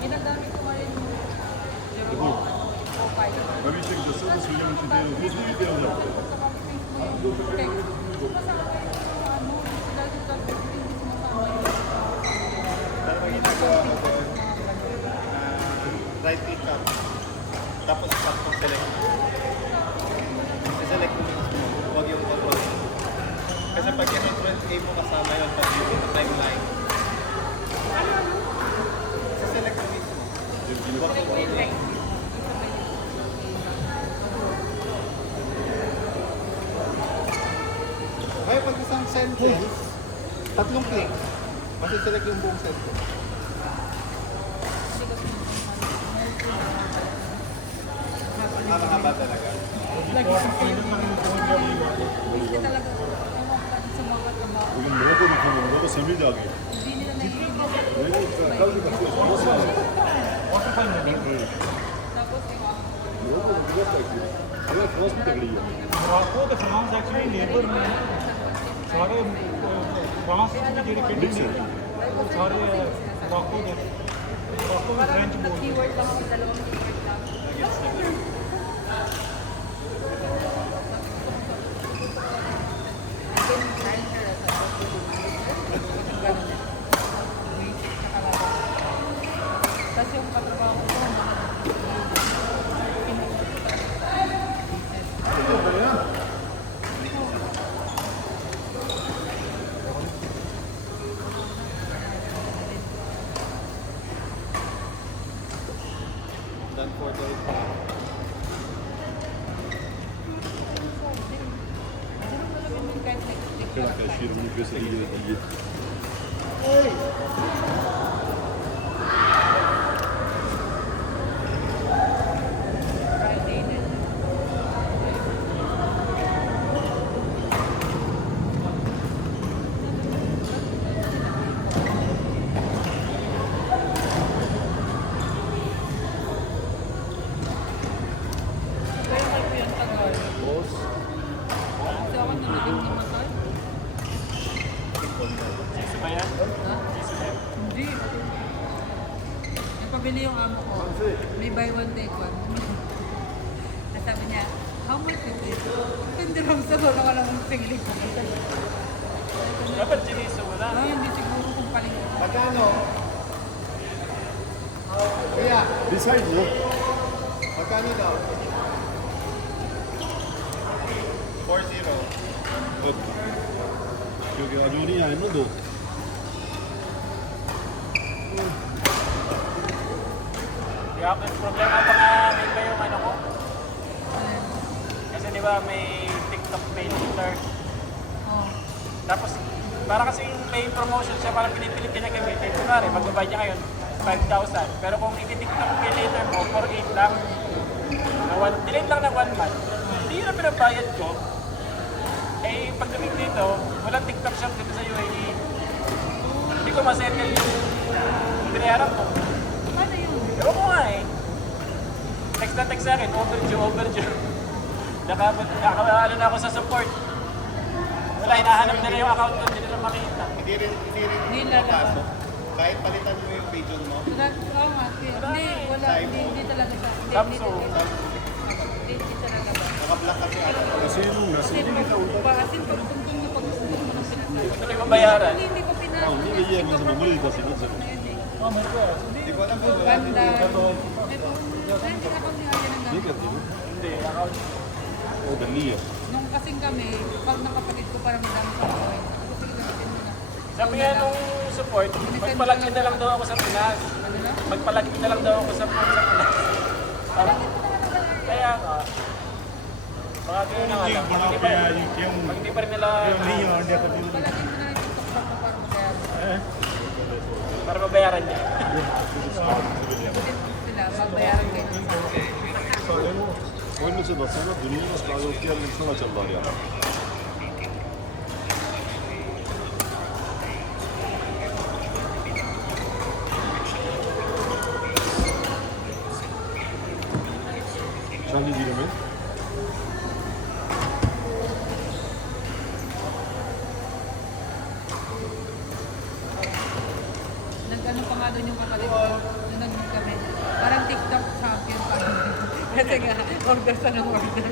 Ginagamit ko rin yung Навіщо їх досили своєму чудовому відповіді? Right click up. Tapos tapos select. Select mo mismo. Huwag yung control. Kasi pag control A mo kasama yun, pag yung timeline. Select mo mismo. Huwag control A. Kaya pag isang sentence, tatlong click, masiselect yung buong sentence. Mahaba talaga. Hindi talaga. Sumagot na ba? Bugün ne oldu? Ne oldu? Semih de abi. Hindi nila naiintindihan. Ne oldu? Kaldı bakıyorsun. Nasıl yani? Tapos yung Ne oldu? Biraz bekliyor. Ama Fransız mı takılıyor? आपको तो France actually labour में सारे फ्रांस के ਜਿਹੜੇ ਪਿੰਡ ਨੇ ਸਾਰੇ ਵਾਕੋ ਦੇ ਫ੍ਰੈਂਚ ਬੋਲਦੇ keyword lang ako, dalawang keyword lang. Tapos yung katrabaho ko, Done for the Kaya kaşir bunu gösteriyor. İyi. Friday din. Kaya may po yung tagal. Boss. Kasi ako nalalim ni Matay. ba yan? Ha? Hindi. Nagpabili yung amo ko. May buy one take one. Tapos sabi niya, how much is it? Hindi rin sa doon ako lang ang pingli ko. Dapat siniso mo na. Hindi siguro kung paling. Magkano? Kuya, Bir saydı mı? magkano daw? 4-0. Evet. Çünkü Acuni yani ne oldu? Kaya ang problema pa nga may ba yung ano ko? Kasi di ba may TikTok pay later. Oh. Tapos para kasi may promotion siya, parang pinipilit niya na gamitin. Kunwari, magbabayad niya ngayon 5,000. Pero kung iti-TikTok pay later mo, 4,800 lang. Delete lang ng 1 month. Hindi yun ang pinabayad ko. Eh, pagdating dito, walang TikTok shop dito sa UAE. Hindi ko masettle yung binayaran ko. Paano yun? Ewan ko nga eh. Text na text sa akin, overdue. Ano na ako sa support. Wala, hinahanap nila yung account ko, hindi nila makita. Hindi rin Hindi lalabas. papasok. Kahit palitan mo yung page mo. Oo nga. Hindi, wala. Hindi talaga siya. Samsung. Hindi talaga ba? Nakablock kasi ako. Kasi nung nasa Kasi pagtungtong niya, pagtungtong mo ng pinasabi. Ito na yung babayaran. Hindi ko pinasa. Tamam, niye yiyemeyiz ama burayı da senin canım. Hindi ko alam kung wala. Ganda. May hindi ako niya ng Niye gamit. geldin? Hindi, account. O da niye? Nung kasing kami, pag nakapatid ko parang madami sa coin. Kasi gamitin mo na. Sabi nga nung support, magpalagi na lang daw ako sa Pinas. Ano na? Magpalagi na lang daw ako sa Pinas. Kaya nga, baka ganyan na nga lang. Pag hindi pa rin nila Palagin mo na yung TikTok ko para magayaran. para mabayaran niya. Sila, babayaran kayo ng sa akin. Onun için baksana dünyayı nasıl daha yok yer insan açarlar ya. Charlie D'Amelio. Nag-ano pa nga doon yung kapatid ko, nung nag-meet kami. Parang TikTok champion pa. Kasi nga, order sa ng order.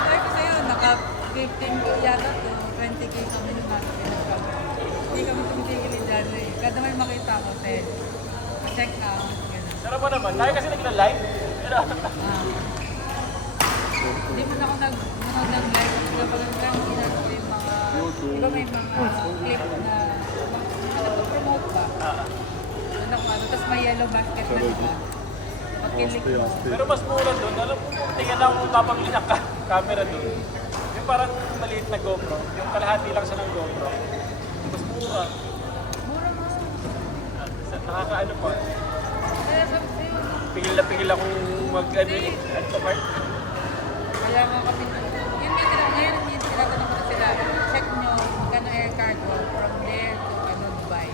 Sabi ko sa'yo, naka 15K yata to, 20K kami nung natin pinag-kami. Hindi kami tumitigil ni Jano eh. Kada may makita ko, check out, gano'n. Sarap mo naman. Dahil kasi nagla-live. Pero, Hindi mo na ako nanonood ng live. Kapag ang ginagawa ko yung mga, di ba may mga clip na, promote ba? Ano ko ano, tapos may yellow basket na diba? Pagkilik mo. pero mas mura doon. Alam mo, tingnan lang kung papamili ng camera doon. Yung parang maliit na GoPro. Yung kalahati lang siya ng GoPro. Mas mura. Mura mo. Nakakaano pa. Kaya sabi sa'yo, no? Pigil na pigil akong mag-add to cart. Kaya nga kami, yun nga ngayon yung tinatanong ko na sila, check nyo magkano air cargo from there to Dubai.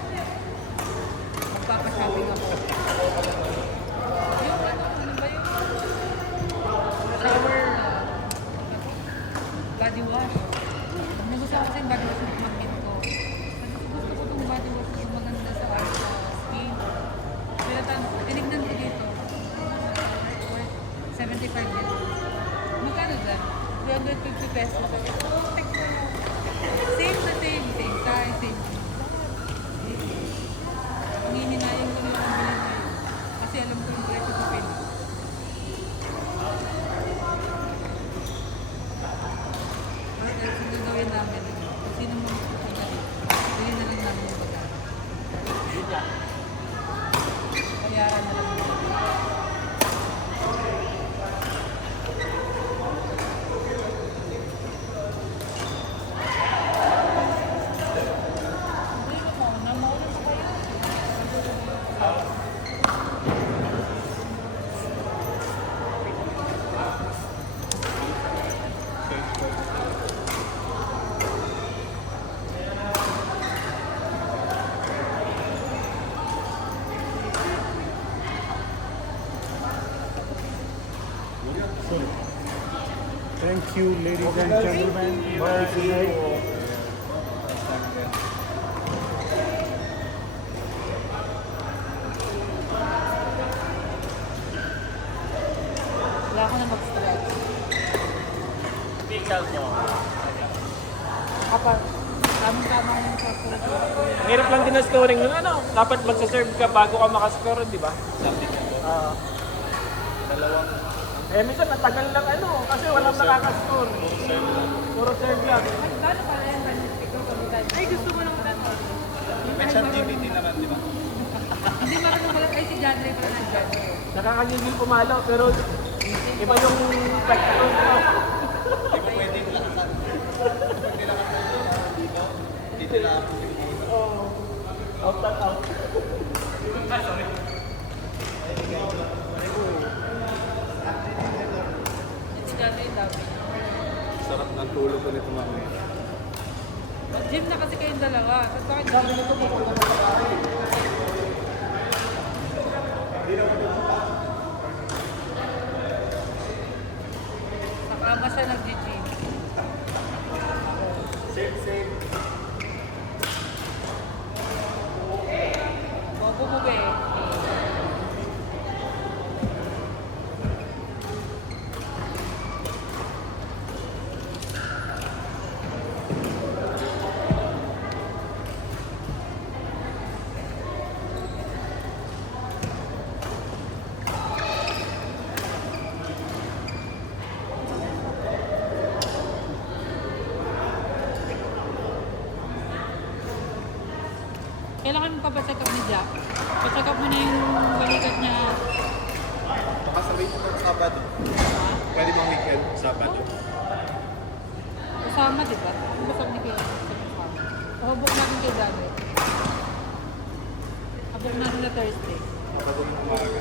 Magpapashopping ako. Yung ano ba yung shower body wash. Nagustuhan ko kasi yung body wash na pamangkin ko. Gusto ko itong body wash na maganda sa skin. Pero tinignan ko dito. 75 din. Magkano dyan? 350 pesos. Check ko lang. Same na same. Same size, same. Ang hininayin ko na yung bilhin ngayon. Kasi alam ko yung presyo sa pin. Pero kung gagawin namin, kung sino mo pupunta rin, bilhin na lang namin yung pagkain. Yun nga. Bayaran na lang. Thank you, ladies and gentlemen. Bye. Good night. Wala ako na mag-stretch. Tingnan mo. Kapag tamang-tama yung corporate work ko. Ang hirap lang din na scoring nun. Ano? Dapat magsaserve ka bago ka makascore, di ba? Ah. Dalawang Eh, minsan natagal lang ano. Kasi walang nakakascore. Puro serve lang. Ay, gano'n pala yan? Ikaw kami. Ay, gusto mo lang tanong. may chat GPT naman, di ba? Hindi marunong pala. Ay, si John Ray pala nandyan. Nakakagigil pumalo, pero iba yung pagkakaroon mo. Di ba pwede lakas? Pag nilakas mo dito, dito lang. Out and out. Ay, sorry. Si John Ray dami. Sarap ng tulog ulit mamaya. Gym na kasi kayong dalawa. Tapos bakit dami na ito? Sa kama siya nag-gym. Same. Bobo mo ba eh? Kailangan mo pa pa-check up ni Jack. Pa-check up mo na yung balikat niya. Baka sabihin mo Sabado. Pwede bang weekend? Sabado. Kasama, di ba? Bukod ni kayo sa kasama. O, book natin kay Dami. Book natin na Thursday. Sabado ng umaga.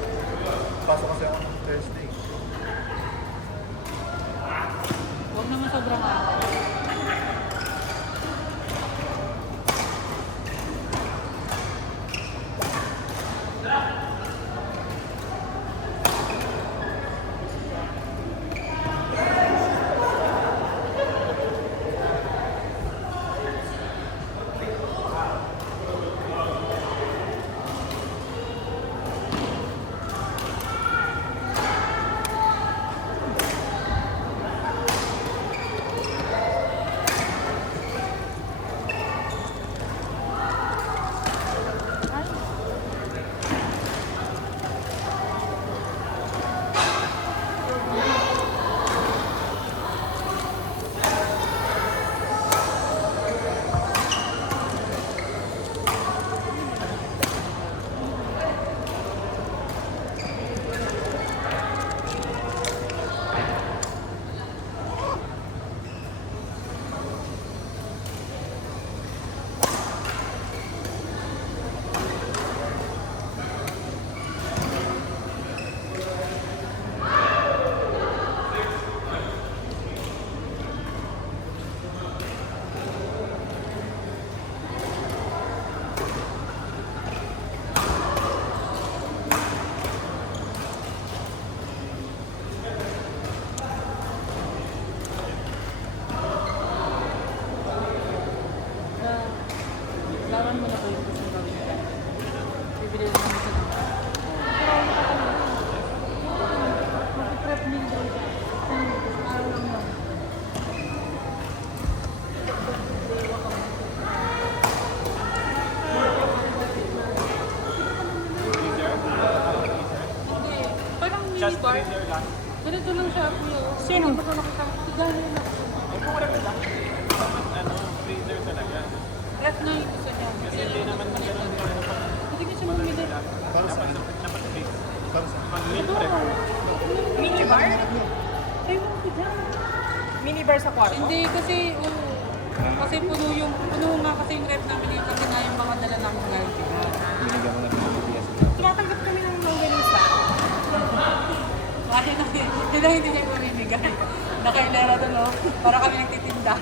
Pasok kasi ako ng Thursday. Huwag naman sobrang araw. Ganito lang siya, kuya. Sino? Hindi ko nakita. Gano'n lang. Eh, kung wala lang. Ano, freezer talaga. Ref na yung gusto niya. Kasi hindi naman ganun ka. Hindi ko siya mamili. Para sa Dapat freeze. Para sa Pag meal prep. Mini bar? Ewan ko dyan. Mini bar sa kwarto? Hindi kasi, kasi puno nga kasi yung ref namin yun kasi nga yung mga dala namin galing. binigyan mo na ng BTS. Tumatanggap kami ng longganisa. Kasi hindi niya mamimigay. Nakailera doon, no? Para kami nagtitinda.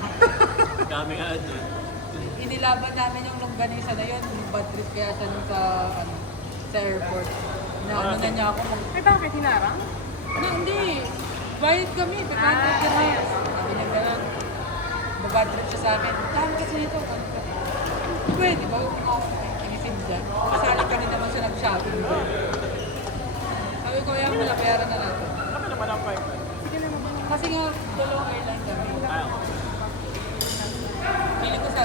Kami nga dyan. Inilaban namin yung longganisa na yun. Yung bad trip kaya siya nung sa airport. Na ano na niya ako. Ay, bakit? Hinarang? Hindi. Bayad kami. 500 kami. yes. Sabi niya gano'n. Bad trip siya sa akin. Dami kasi nito. Pwede ba? Huwag mo ako inisin dyan. Kasali ka rin naman siya nag-shopping. Sabi ko, yan, malabayaran na natin. Kami naman ang 5 man. Kasi nga, dalawang airline kami. Ay, ako. Feeling ko sa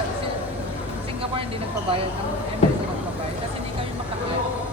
Singapore hindi nagpabayad. Ang Emirates ang magpabayad. Kasi hindi kami makakaya.